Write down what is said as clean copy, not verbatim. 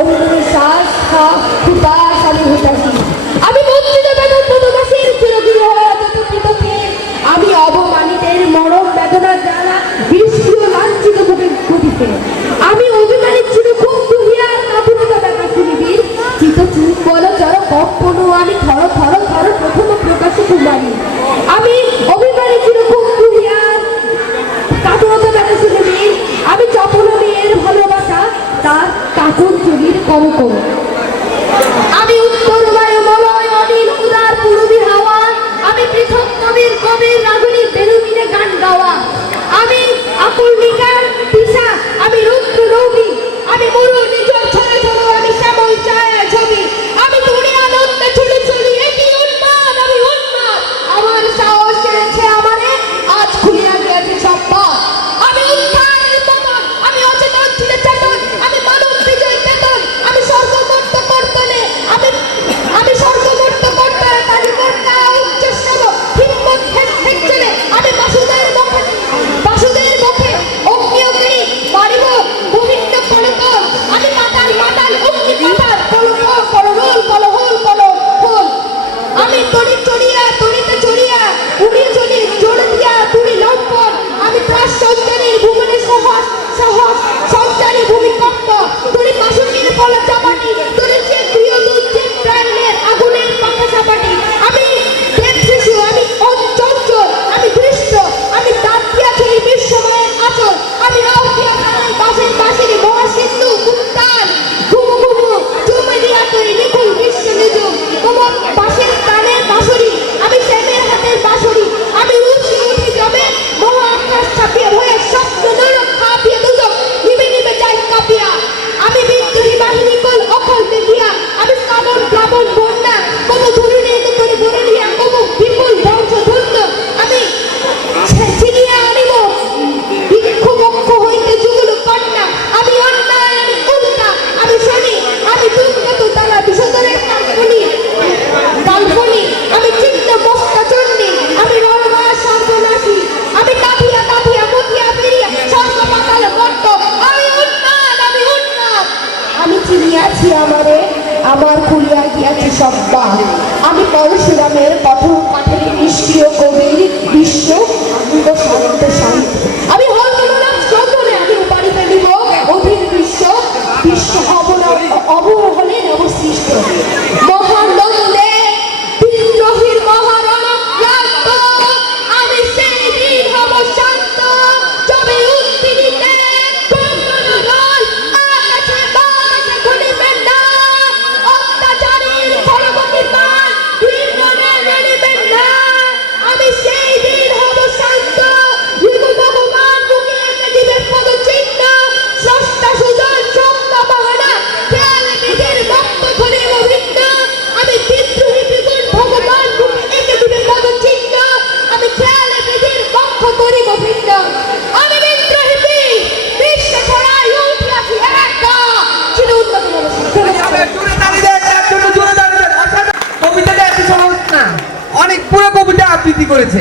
অন্ধবিশ্বাস হুতাশ আমি হুতাশি। আমি বঞ্চিত বেদন পদবাসীর চিরগৃহ পৃথকে, আমি অবমানিতের মরম বেদনা জ্বালা বৃষ্টি ও লাঞ্ছিত গতিতে, আমি অভিমানী চির খুব দুহিয়ার কাপুরতা দেখা শুনিবির চিত চুপ বল চর কপ্পনো আমি থর থর থর প্রথম প্রকাশ কুমারী, আমি অভিমানী চির খুব দুহিয়ার কাপুরতা দেখা শুনিবির, আমি চপল মেয়ের ভালোবাসা তার কাকুর চুরির কমকম, আমি উত্তর বায়ু মলয় অনিল উদার পূর্বী হাওয়া, আমি পৃথক কবির কবির রাগুনি বেরুমিনে গান গাওয়া, আমি আকুর্ণিকার দিশা, আমি রুদ্র নৌমি, আমি মরু নিজর ছড়ে ছড়ো, আমি শ্যামল ছায়া ছবি, আমি দূরে আনন্দে ছুটে চলি, এটি উন্মাদ আমি উন্মাদ, আমার সাহস ছেড়েছে আমারে আজ খুলিয়া গিয়েছে সব পথ, আমি উত্থানের পতন, আমি অচেতন ছিলে চেতন, আমি মানব বিজয় চেতন, আমি স্বর্গমর্ত কর্তনে, আমি স্বর্গমর্ত কর্তনে তালিকর্তা উচ্চস্তব হিম্মত হেক চলে, আমি বাসুদের মুখে অগ্নিয়গ্নি মারিব গোবিন্দ করতল, আমি মাতাল মাতাল অগ্নি মাতাল কলহ কলহল কলহল কলহল, আমি তড়িতে চড়িয়া উড়ি চলি জোড় দিয়া তুড়ি লম্পন, আমি ত্রাস সঞ্চারীর ভুবনে সাহস সাহস সঞ্চারী ভূমিকম্প, তুড়ি বাসুকির পলা চাপাটি, তুড়ি যে গৃহদূত যে প্রাণের আগুনের পাখা চাপাটি, আমি দেব শিশু, আমি অঞ্চল, আমি দৃষ্ট, আমি দাঁত দিয়া খেলি বিশ্বময়ের আচল, আমি রাও দিয়া খালাই বাসের বাঁশির মহাসিন্ধু উত্তাল ঘুমু ঘুমু চুমে দিয়া তৈরি নিখুল বিশ্ব নিজুম কোমল বাঁশের কানের বাঁশরি, আমি শ্যামের হাতের বাঁশরি, আমি উঠি উঠি যাবে মহা আকাশ ছাপিয়া ভয়ের স্বপ্ন নরক কাঁপিয়া দুদক নিবে নিবে যাই কাঁপিয়া, আমি বিদ্রোহী বাহিনী কল অকল দেখিয়া, আমি শ্রাবণ প্লাবন বন্যা কবু ধরুণী করে ধরে নিয়া কবু বিপুল ধ্বংস ধন্য, আমি ছিনিয়া আনিব ভিক্ষু বক্ষ হইতে যুগল কন্যা, আমি অন্যায় আমি উল্টা, আমি শনি, আমি দুর্গত তারা বিষধরের কাল্পনি, আমি চিত্ত মস্তা চণ্ডী, আমি রণমা সর্বনাশী, আমি কাঁপিয়া কাঁপিয়া মতিয়া ফিরিয়া স্বর্গ পাতাল বর্ত, আমি উন্মাদ আমি উন্মাদ, আমি চিনিয়াছি আমারে আমার খুলিয়া গিয়াছে সব দ্বার, আমি পরশুরামের কঠোর কাঠের নিষ্ক্রিয় কবির বিশ্ব শান্ত শান্ত, আমি হলরাম চন্দ্রনে আমি উপাড়ি ফেলিব অধীর বিশ্ব বিশ্ব অবহলে নবসৃষ্ট, মহানন্দে বিদ্রোহীর মহারণক্লান্ত, আমি সেই দিন হব শান্ত, যবে উদ্দিনীতে ব্রহ্মনগর আকাশে বাতাসে ঘুরিবে না, অত্যাচারীর খড়গতির মান বীরগণে মেলিবে না, আমি সেই দিন হব শান্ত, ভৃগু ভগবান বুকে এঁকে দিবে পদচিহ্ন, স্রষ্টা সুজন সত্তা বাহানা খেয়ালে বিধির ভক্ত ধরিব ভিন্ন, আমি বিদ্রোহী বিগুণ ভগবান বুকে এঁকে দিবে পদচিহ্ন, আমি খেয়ালে বিধির ভক্ত ধরিব ভিন্ন, আমি বিদ্রোহী বীর বিশ্বে ছড়াই উঠিয়াছি একা চির উন্নত কবিতাটা এত সহজ না, অনেক পুরো কবিতা আবৃত্তি করেছে।